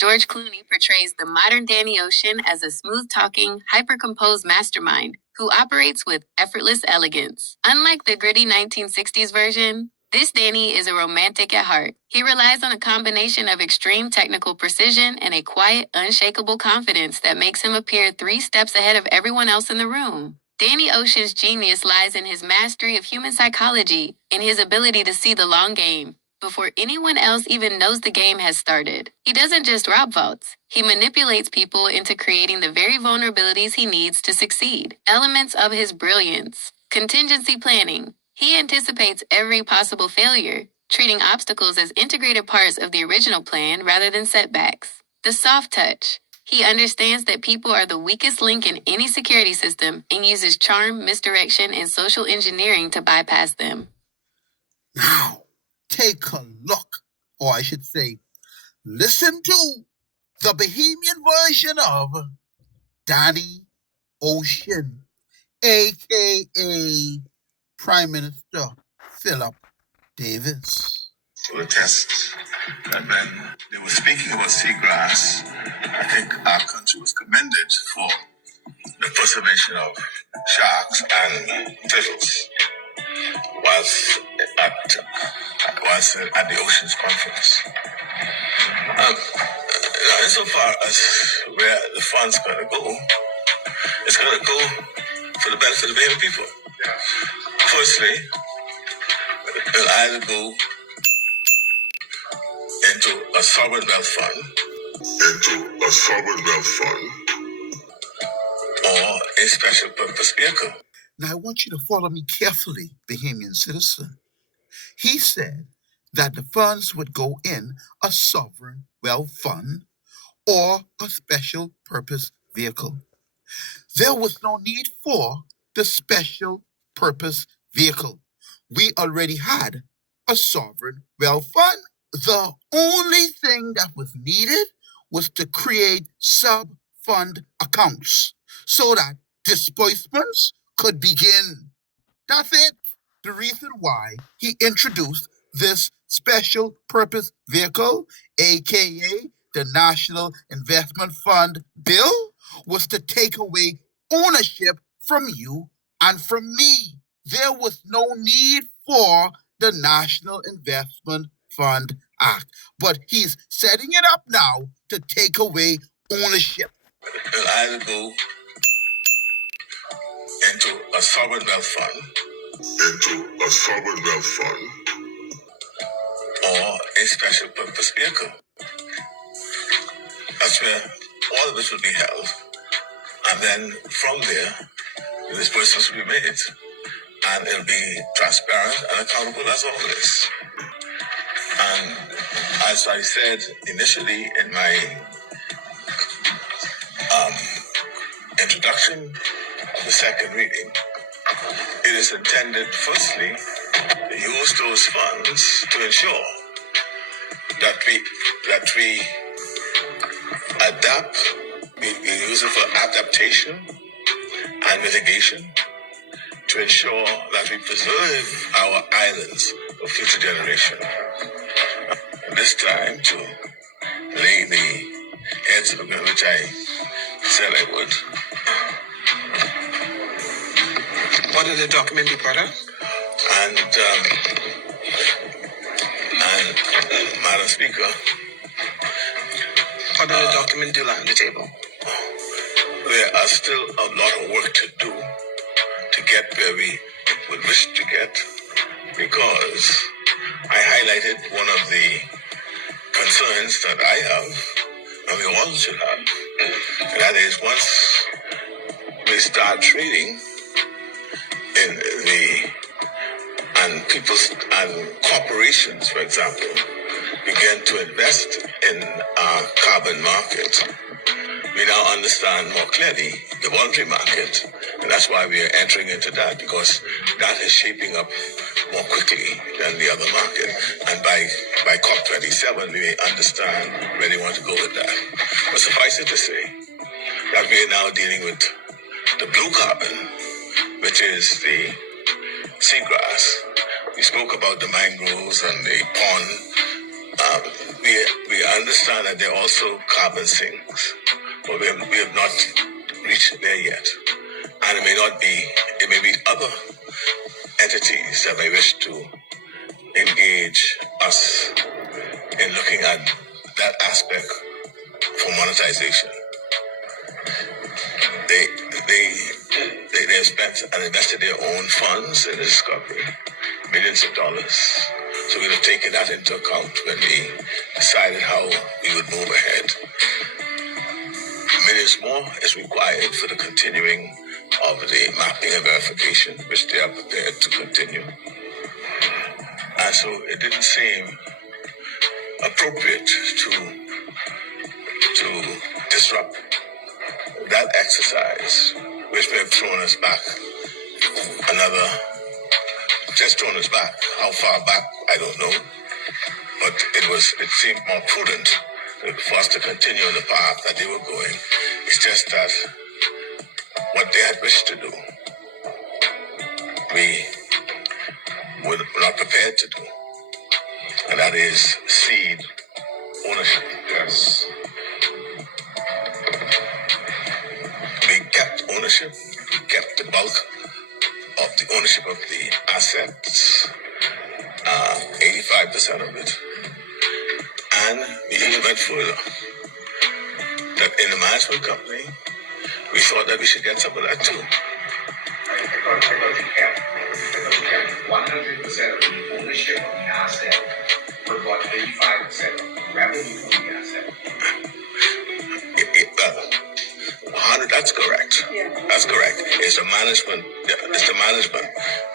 George Clooney portrays the modern Danny Ocean as a smooth-talking, hyper-composed mastermind who operates with effortless elegance. Unlike the gritty 1960s version, this Danny is a romantic at heart. He relies on a combination of extreme technical precision and a quiet, unshakable confidence that makes him appear 3 steps ahead of everyone else in the room. Danny Ocean's genius lies in his mastery of human psychology and his ability to see the long game before anyone else even knows the game has started. He doesn't just rob vaults. He manipulates people into creating the very vulnerabilities he needs to succeed. Elements of his brilliance. Contingency planning. He anticipates every possible failure, treating obstacles as integrated parts of the original plan rather than setbacks. The soft touch. He understands that people are the weakest link in any security system and uses charm, misdirection, and social engineering to bypass them. Now, take a look, or I should say, listen to the Bahamian version of Danny Ocean, a.k.a. Prime Minister Philip Davis. To a test, and when they were speaking about seagrass, I think our country was commended for the preservation of sharks and turtles at the Oceans Conference. Insofar as where the fund's going to go, it's going to go for the benefit of the people. Firstly, it'll either go into a sovereign wealth fund, or a special purpose vehicle. Now, I want you to follow me carefully, Bahamian citizen. He said that the funds would go in a sovereign wealth fund or a special purpose vehicle. There was no need for the special purpose vehicle. We already had a sovereign wealth fund. The only thing that was needed was to create sub-fund accounts so that disbursements could begin. That's it. The reason why he introduced this special purpose vehicle, aka the National Investment Fund bill, was to take away ownership from you and from me. There was no need for the National Investment Fund Act, but he's setting it up now to take away ownership. It'll either go into a sovereign wealth fund, or a special purpose vehicle. That's where all of this will be held. And then from there, the disbursements will be made. And it'll be transparent and accountable as always. And as I said initially in my introduction of the second reading, it is intended, firstly, to use those funds to ensure that we adapt, we use it for adaptation and mitigation, to ensure that we preserve our islands for future generations. This time to lay the heads of the bill, which I said I would. What did the document be, brother? And Madam Speaker, what did the document do on the table? There are still a lot of work to do to get where we would wish to get, because I highlighted one of the concerns that I have, and we all should have, and that is once we start trading in and people and corporations, for example, begin to invest in our carbon market, we now understand more clearly the voluntary market, and that's why we are entering into that, because that is shaping up more quickly than the other market. And by COP27, we may understand where they want to go with that. But suffice it to say that we are now dealing with the blue carbon, which is the seagrass. We spoke about the mangroves and the pond. We understand that there are also carbon sinks, but we have not reached there yet. And it may be other entities that may wish to engage us in looking at that aspect for monetization. They have spent and invested their own funds in the discovery, millions of dollars. So we'd have taken that into account when we decided how we would move ahead. Millions more is required for the continuing of the mapping and verification, which they are prepared to continue. And so it didn't seem appropriate to disrupt that exercise, which may have thrown us back How far back, I don't know. But it seemed more prudent for us to continue on the path that they were going. It's just that what they had wished to do, we were not prepared to do. And that is cede ownership. Yes. We kept ownership. We kept the bulk of the ownership of the assets, 85% of it. And we even went further. That in the management company, we thought that we should get some of that too. Because you kept 100% of the ownership of the asset for about 85% of the revenue from the asset. That's correct. Yeah. That's correct. It's the management. Yeah, it's the management.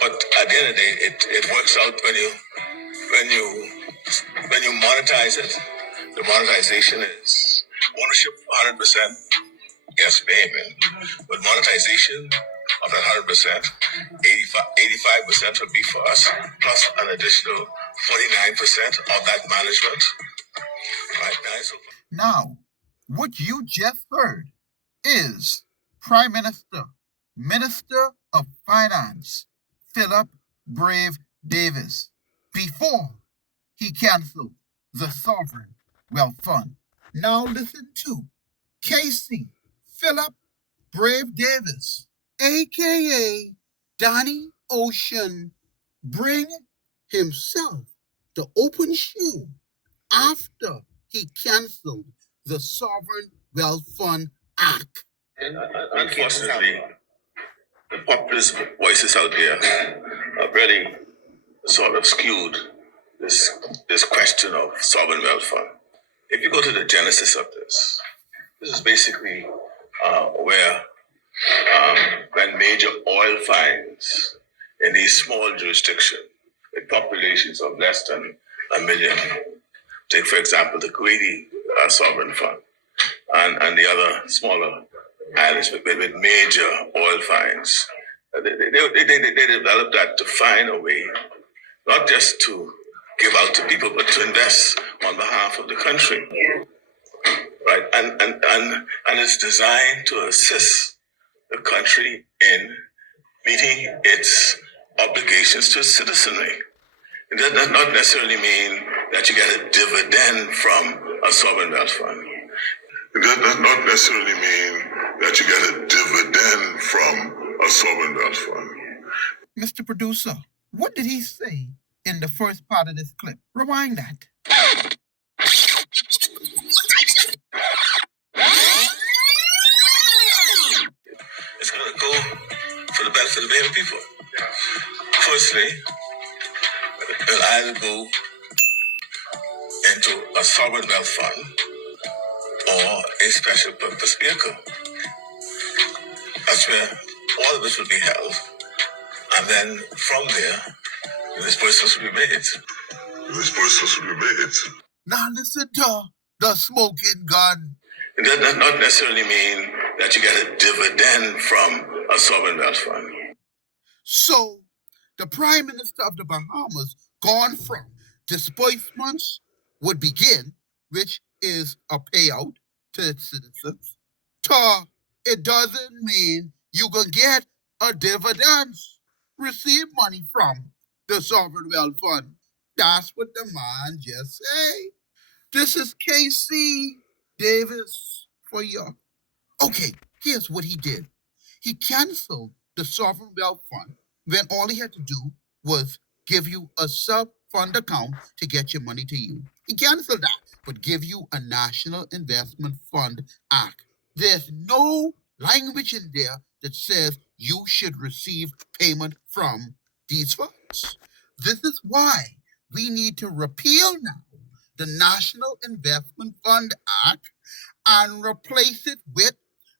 But at the end of the day, it works out when you monetize it. The monetization is ownership 100%. Yes, payment. But monetization of that 100%, 85% would be for us, plus an additional 49% of that management. Right now. Now, what you just heard is Prime Minister, Minister of Finance, Philip Brave Davis, before he canceled the Sovereign Wealth Fund. Now listen to Casey Philip Brave Davis, aka Donnie Ocean, bring himself to open shoe after he canceled the Sovereign Wealth Fund Act. Unfortunately, the populist voices out there have really sort of skewed this question of sovereign wealth fund. If you go to the genesis of this is basically where when major oil finds in these small jurisdictions with populations of less than 1 million, take for example the Kuwaiti sovereign fund and the other smaller islands with major oil finds, they developed that to find a way not just to give out to people, but to invest on behalf of the country. Right? And it's designed to assist the country in meeting its obligations to its citizenry. It does not necessarily mean that you get a dividend from a sovereign wealth fund. It does not necessarily mean that you get a dividend from a sovereign wealth fund. Mr. Producer, what did he say in the first part of this clip? Rewind that. It's going to go for the benefit of the Bahamian people. Firstly, it'll either go into a sovereign wealth fund or a special purpose vehicle. That's where all of it will be held. And then from there, disbursements will be made. Now listen to the smoking gun. It does not necessarily mean that you get a dividend from a sovereign wealth fund. So, the Prime Minister of the Bahamas gone from disbursements would begin, which is a payout to its citizens, to it doesn't mean you can get a dividend, receive money from the Sovereign Wealth Fund. That's what the man just say. This is KC Davis for you. Okay, here's what he did. He canceled the sovereign wealth fund when all he had to do was give you a sub-fund account to get your money to you. He canceled that, but give you a National Investment Fund Act. There's no language in there that says you should receive payment from these funds. This is why we need to repeal now the National Investment Fund Act and replace it with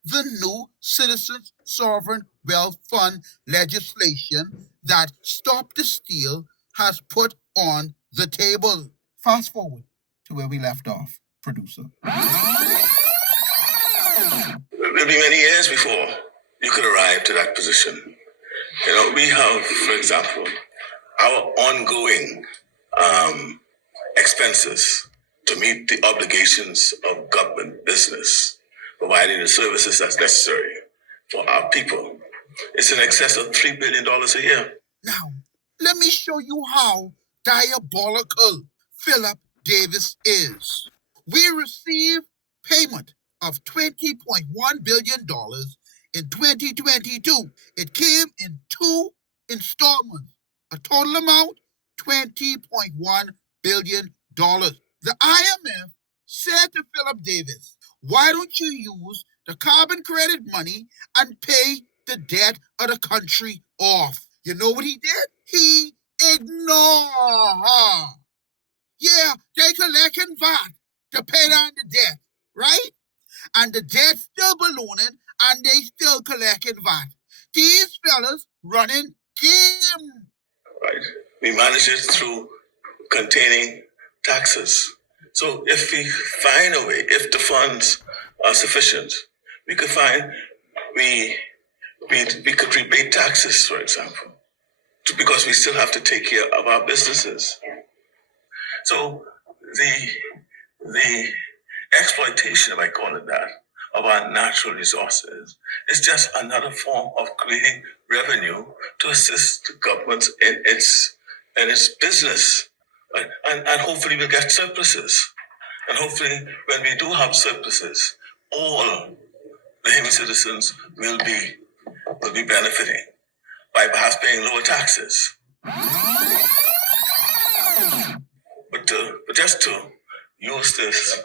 the new Citizens Sovereign Wealth Fund legislation that Stop the Steal has put on the table. Fast forward to where we left off, producer. It will be many years before you could arrive to that position. We have, for example, our ongoing expenses to meet the obligations of government business, providing the services that's necessary for our people. It's in excess of $3 billion a year. Now, let me show you how diabolical Philip Davis is. We received payment of $20.1 billion in 2022. It came in 2 installments, a total amount $20.1 billion. The IMF said to Philip Davis, why don't you use the carbon credit money and pay the debt of the country off? You know what he did? He ignored her. Yeah, they collecting VAT to pay down the debt, right? And the debt's still ballooning and they still collecting VAT. These fellas running game. Right. We manage it through containing taxes. So if we find a way, if the funds are sufficient, we could find we could rebate taxes, for example, because we still have to take care of our businesses. So the exploitation, if I call it that, of our natural resources is just another form of creating revenue to assist the government in its business. Right? And hopefully we'll get surpluses. And hopefully when we do have surpluses, all Bahamian citizens will be benefiting by perhaps paying lower taxes. But just to use this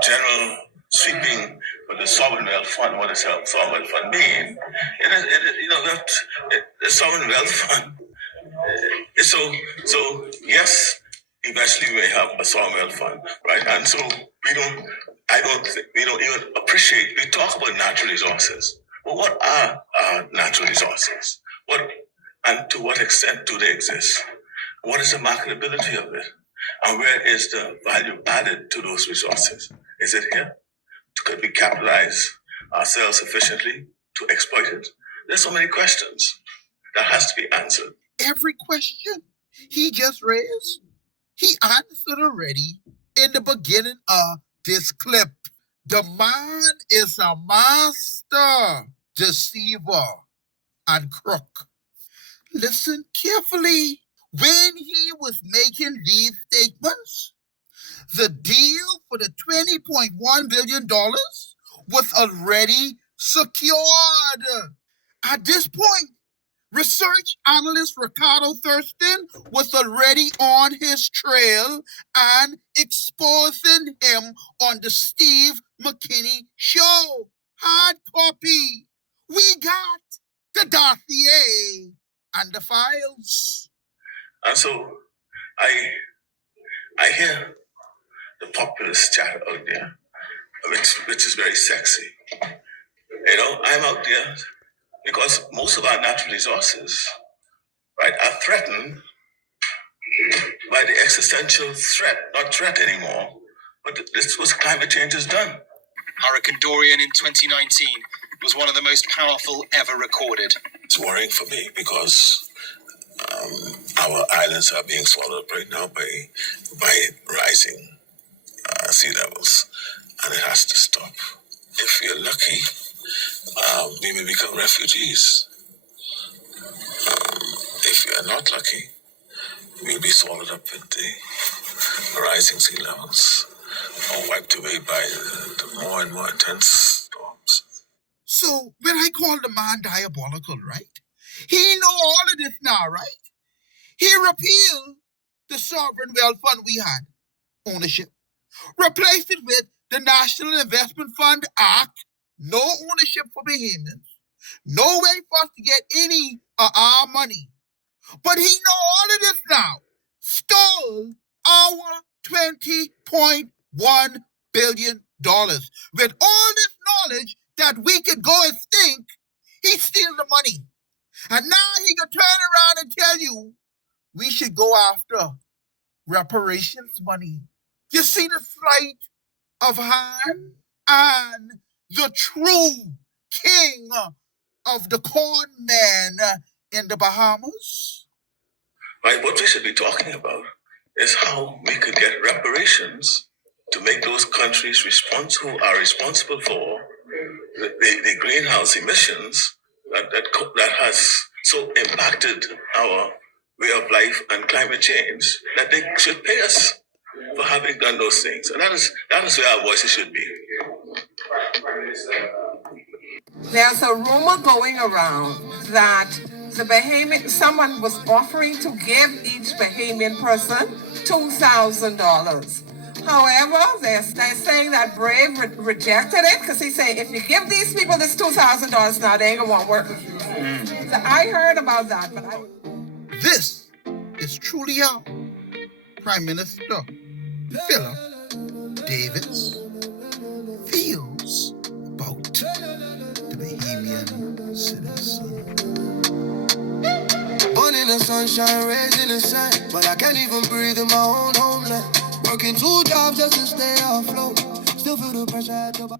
general sweeping with the sovereign wealth fund, what does the sovereign wealth fund mean? The sovereign wealth fund. So yes, eventually we may have a sovereign wealth fund, right? And so we don't even appreciate. We talk about natural resources. But what are our natural resources? And to what extent do they exist? What is the marketability of it? And where is the value added to those resources? Is it here? Could we capitalize ourselves sufficiently to exploit it? There's so many questions that has to be answered. Every question he just raised, he answered already in the beginning of this clip. The man is a master deceiver and crook. Listen carefully. When he was making these statements, the deal for the $20.1 billion was already secured. At this point, research analyst Ricardo Thurston was already on his trail and exposing him on the Steve McKinney show. Hard copy. We got the dossier and the files. And so I hear the populist chatter out there, which is very sexy. I'm out there because most of our natural resources, right, are threatened by the existential threat, not threat anymore, but this was climate change has done. Hurricane Dorian in 2019 was one of the most powerful ever recorded. It's worrying for me because our islands are being swallowed up right now by rising sea levels, and it has to stop. If we're lucky, we may become refugees. If we are not lucky, we'll be swallowed up with rising sea levels are wiped away by the more and more intense storms. So when I call the man diabolical, right? He know all of this now, right? He repealed the sovereign wealth fund we had, ownership, replaced it with the National Investment Fund Act, no ownership for Bahamians, no way for us to get any of our money. But he know all of this now. Stole our $20.1 billion. With all this knowledge that we could go and think, he steal the money. And now he can turn around and tell you we should go after reparations money. You see the sleight of hand and the true king of the corn man in the Bahamas? Right, what we should be talking about is how we could get reparations to make those countries who are responsible for the greenhouse emissions that has so impacted our way of life and climate change that they should pay us for having done those things. And that is where our voices should be. There's a rumor going around that someone was offering to give each Bahamian person $2,000. However, they're saying that Brave rejected it because he said, if you give these people this $2,000 now, they ain't gonna want to work with you. So I heard about that, but This is truly our Prime Minister Philip Davis feels about the Bahamian citizen. Born in the sunshine, raised in the sun, but I can't even breathe in my own homeland. Working 2 jobs just to stay afloat. Still feel the pressure at the